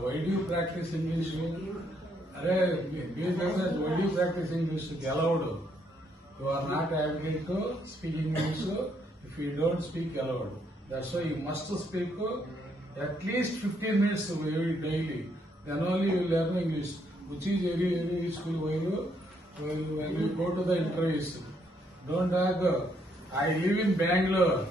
Why do you practice English? Why do you practice English? Allowed. You are not able to speak English if you don't speak aloud. That's why you must speak at least 15 minutes daily. Then only you will learn English, which is very useful when you go to the interviews. Don't talk. I live in Bangalore.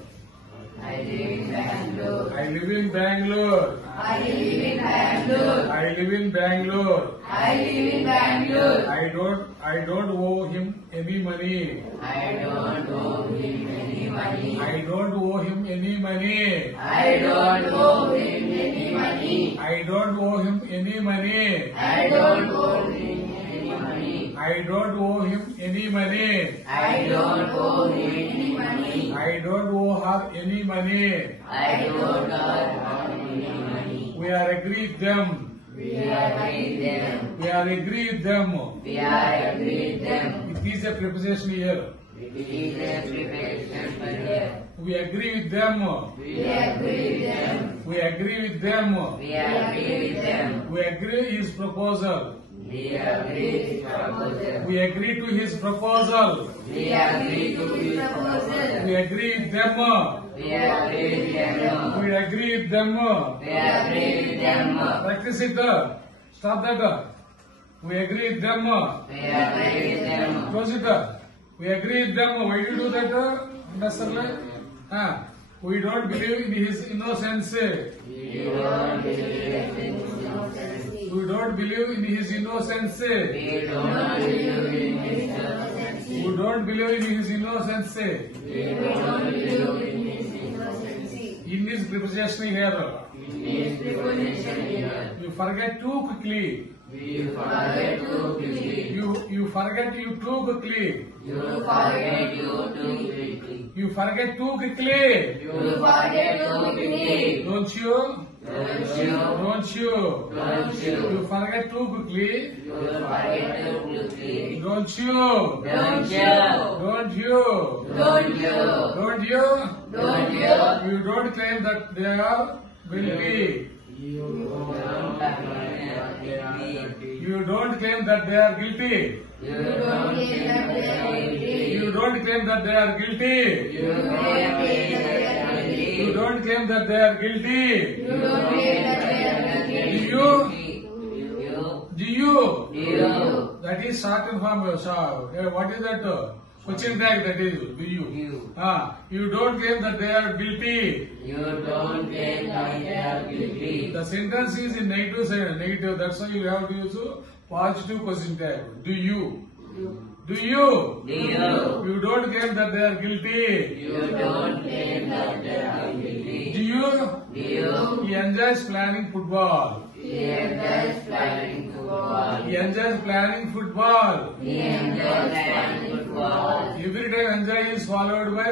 I live in Bangalore. I live in Bangalore. I live in Bangalore. I live in Bangalore. I live in Bangalore. I don't owe him any money. I don't owe him any money. I don't owe him any money. I don't owe him any money. I don't owe him any money. I don't owe him any money. I don't owe him any money. I don't owe him any money. I don't owe her any money. I don't owe her any money. We are agree with them. We are agree with them. We are agree with them. We are agree with them. It is a preposition here. It is a preparation for them. We agree with them. We agree with them. We agree with them. We agree with them. We agree his proposal. We agree his proposal. We agree to his proposal. We agree to his proposal. We agree with them. We agree with them. We agree with them. We agree with them. Practice it. Stop that. We agree with them. We agree with them. Close it. We agree with them. Why do you do that? Necessarily? We don't believe in his innocence. We don't believe in his innocence. We don't believe in his innocence. We don't believe in his innocence. We don't believe in his innocence. We don't believe in his innocence. In his preposition here. In his preposition here. You forget too quickly. We forget too quickly. You forget you too quickly. You forget you too quickly. You forget too quickly. You forget too quickly. Don't you? Don't you? Don't you? Don't you? You forget too quickly. You forget too quickly. Don't you? Don't you? Don't you? Don't you? Don't you? Don't you? You don't claim that they are guilty. You don't You don't claim that they are guilty. You don't claim that they are guilty. You don't claim that they are guilty. You don't claim that they are guilty. You don't claim that they are guilty. You don't claim that they are guilty. Do you? You. Do you? You. That is shortened form. What is that? Question tag, that is. Do you? You. You don't claim that they are guilty. You don't claim that they are guilty. The sentence is in negative side. Negative. That's why you have to use positive question tag. Do you? Do you? Do you? You don't claim that they are guilty. You don't claim that they are guilty. Do you? Do you? He enjoys playing football. He enjoys playing football. He enjoys playing football. He enjoys playing football. Every time enjoy is followed by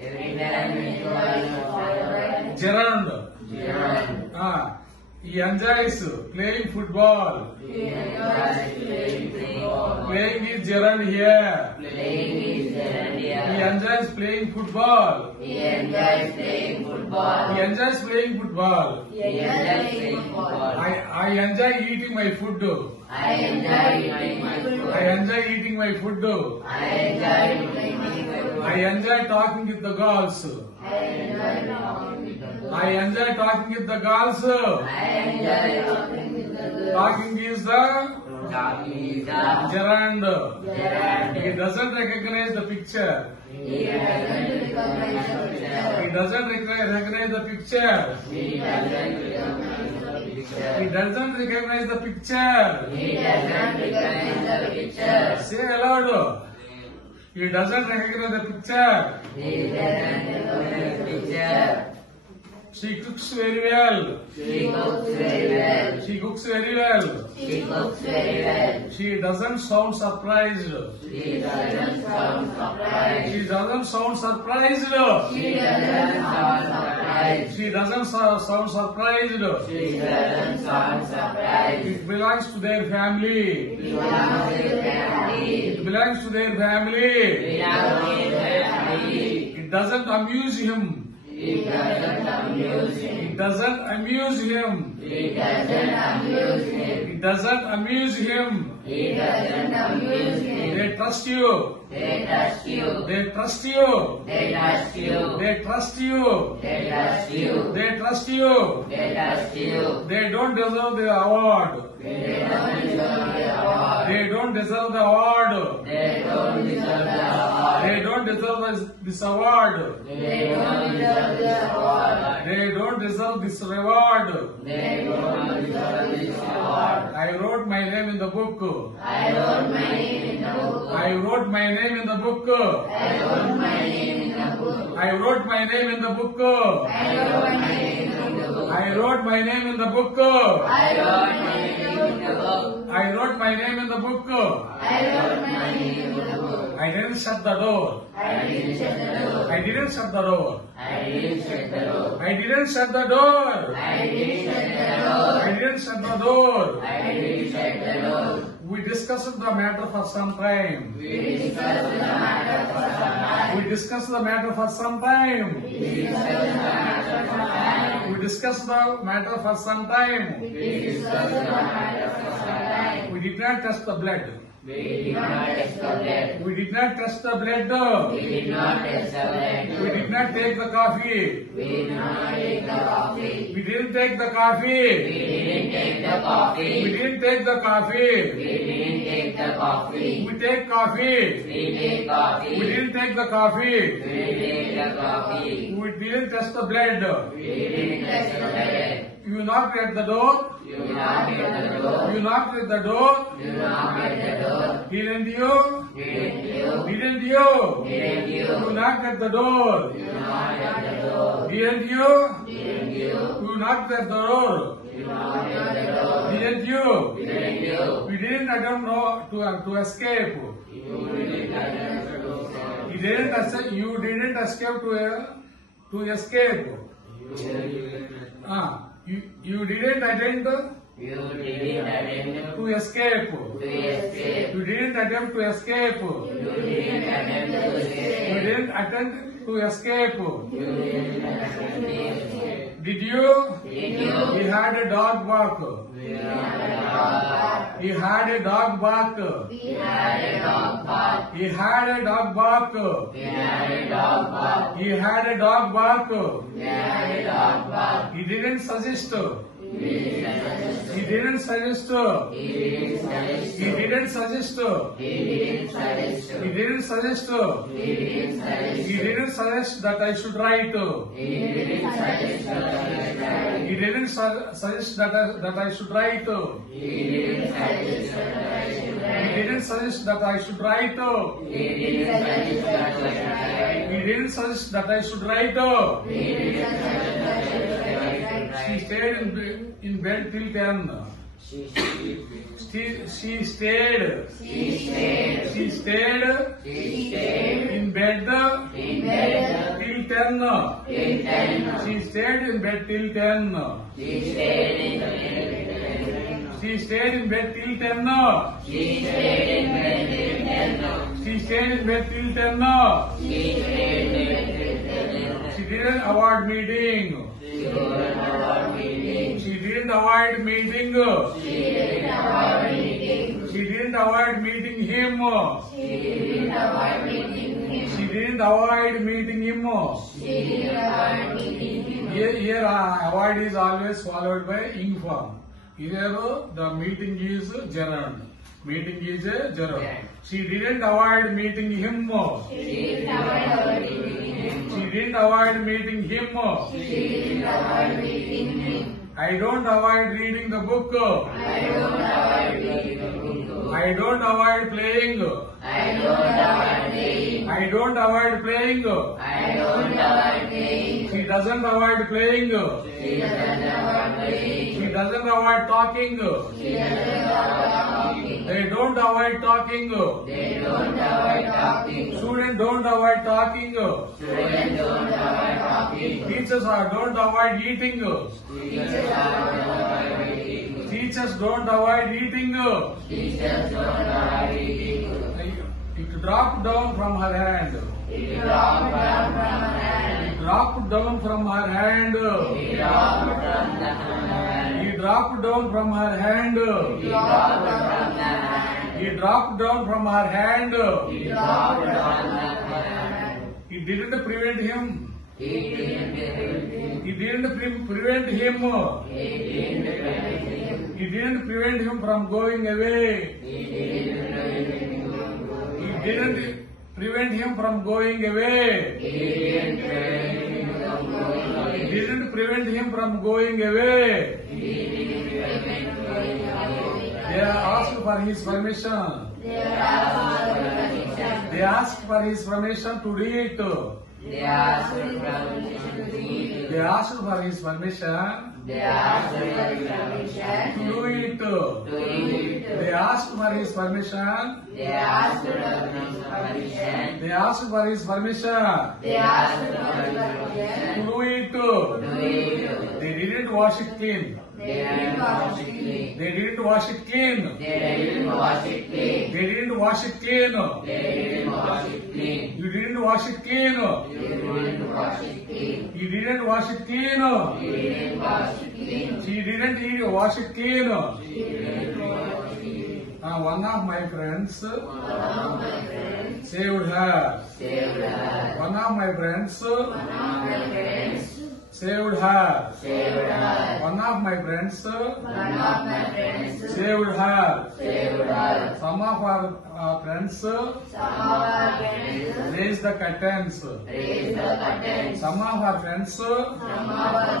Every time he was followed. gerund. Gerund. He enjoys playing football. He enjoys playing football. Playing is gerund here. Playing is gerund He here. enjoys playing football. He enjoys playing football. He enjoys playing football. He enjoys playing football. I enjoy eating my food. I enjoy eating my food. I enjoy eating my food. I enjoy eating my food. I enjoy talking with the girls. I enjoy talking with the girls. I enjoy talking with the girls. I enjoy talking with the girls. Talking is the Talking is the gerund. gerund. He doesn't recognize the picture. He doesn't recognize the picture. He doesn't recognize the picture. He doesn't recognize the picture. He doesn't recognize the picture. He doesn't recognize the picture. Say aloud. He doesn't recognize the picture. He doesn't recognize the picture. She cooks very well. She cooks very well. She cooks very well. She cooks very well. She doesn't sound surprised. She doesn't sound surprised. She doesn't sound surprised. She doesn't sound surprised. She doesn't sound surprised. She doesn't sound surprised. It belongs to their family. It belongs to their family. It belongs to their family. It belongs to their family. It doesn't amuse him. It doesn't amuse him. It doesn't amuse him. It doesn't amuse him. It doesn't amuse him. It doesn't amuse him. They trust you. They trust you. They trust you. They trust you. They trust you. They trust you. They trust you. They trust you. They don't deserve the award. They don't deserve the award. They don't deserve the award. They don't deserve the award. They don't deserve this award. They don't deserve this award. They don't deserve this reward. They don't deserve this award. I wrote my name in the book. I wrote my name in the book. I wrote my name in the book. I wrote my name in the book. I wrote my name in the book. I wrote my name in the book. I wrote my name in the book. I wrote my name in the book. I wrote my name in the book. I wrote my name in the book. I didn't shut the door. I didn't shut the door. I didn't shut the door. I didn't shut the door. I didn't shut the door. I didn't shut the door. I didn't shut the door. I didn't shut the door. We discussed the matter for some time. We discussed the matter for some time. We discussed the matter for some time. We discussed the matter for some time. We discussed the matter for some time. We discussed the matter for some time. We did not test the blood. We did not test the blood. We did not test the blood. We did not test the blood. We did not take the coffee. We did not take the coffee. We didn't take the coffee. We didn't take the We coffee. didn't take the coffee. We didn't take the coffee. We take coffee. We take coffee. We didn't take the coffee. We take the coffee. We didn't test the blood. We didn't test the blood. You knocked at the door. You knocked at the door. You knocked at the door. You knocked at the door. Didn't you? Didn't you? Didn't you? Didn't You you? knocked at the door. You knocked at the door. Didn't you? Didn't you? You knocked at the door. You knocked at the door. Didn't you? Didn't you? We didn't attempt to escape. You didn't attempt to escape. You didn't escape to escape. You didn't attempt You didn't attempt to escape. to escape. You didn't attempt to escape. You didn't attempt to escape. You didn't attempt to escape. You didn't attempt to escape. Did you? Did you? He had a dog bark. We had a dog. He had a dog bark. We had a dog bark. He had a dog bark. We had a dog bark. He had a dog bark. We had a dog bark. He didn't suggest. We didn't suggest. He didn't suggest. He didn't suggest. He didn't suggest. He didn't suggest. He didn't suggest. He didn't suggest. He didn't suggest that I should write. He didn't suggest that I should write. He didn't suggest that I should write. He didn't suggest that I should He write. didn't suggest that I should write. He didn't suggest that I should write. He didn't suggest that I should write. He didn't suggest that I should write. She stayed in bed till 10. She She stayed. She stayed. She stayed She stayed in bed in bed till 10. till 10. She stayed in bed till 10. She stayed in bed. She stayed in bed till 10. She stayed in bed till 10. She stayed in bed till 10. She stayed in bed till 10. She didn't avoid meeting. She didn't avoid meeting. She didn't avoid meeting. She didn't avoid meeting. She didn't avoid meeting him. She didn't avoid meeting him. She didn't avoid meeting him. She didn't avoid meeting him. Here avoid is always followed by ing form. Here the meeting is gerund. Meeting is a gerund. She didn't avoid meeting him. She didn't avoid meeting him. She didn't avoid meeting him. She didn't avoid meeting him. I don't avoid reading the book. I don't avoid reading the book. I don't avoid playing. I don't avoid playing. I don't avoid playing. I don't avoid playing. She doesn't avoid playing. She doesn't avoid playing. She doesn't avoid talking. She doesn't avoid talking. They don't avoid talking. They don't avoid talking. Students don't avoid talking. Students don't avoid talking. Teachers don't avoid eating. Teachers don't avoid eating. Teachers don't avoid eating. Teachers don't avoid eating. It dropped down from her hand. It dropped down from her hand. It dropped down from her hand. He dropped from the hand. He dropped down from her hand. He dropped from the hand. He dropped down from her hand. He dropped from the hand. It didn't prevent him. He didn't prevent him. It didn't prevent him. He didn't prevent him. It didn't prevent him from going away. He didn't prevent him from going It away. didn't prevent him from going away. He didn't prevent him from going away. It didn't prevent him from going away. He didn't prevent him from going away. They asked for his permission. They asked for permission. They asked for his permission to do it. They asked for permission to do it. They asked for his permission They asked for permission to do it. to do it. They asked for his permission. They asked for permission. They asked for his permission They asked for to permission do it. to do it. They didn't wash it clean. They didn't wash it clean. They didn't wash it clean. They didn't wash it clean. They didn't wash it clean. They didn't wash it clean. You didn't wash it clean. You didn't wash it clean. You didn't wash it clean. You didn't wash it clean. She didn't wash it clean. You didn't wash it clean. One of my friends One of my friends saved her. saved her. One of my friends One of my friends saved her. saved her. One of my friends One of my friends saved her. saved her. Some of our friends Some of our friends raised the curtains. raised the curtains. Some of our friends Some of our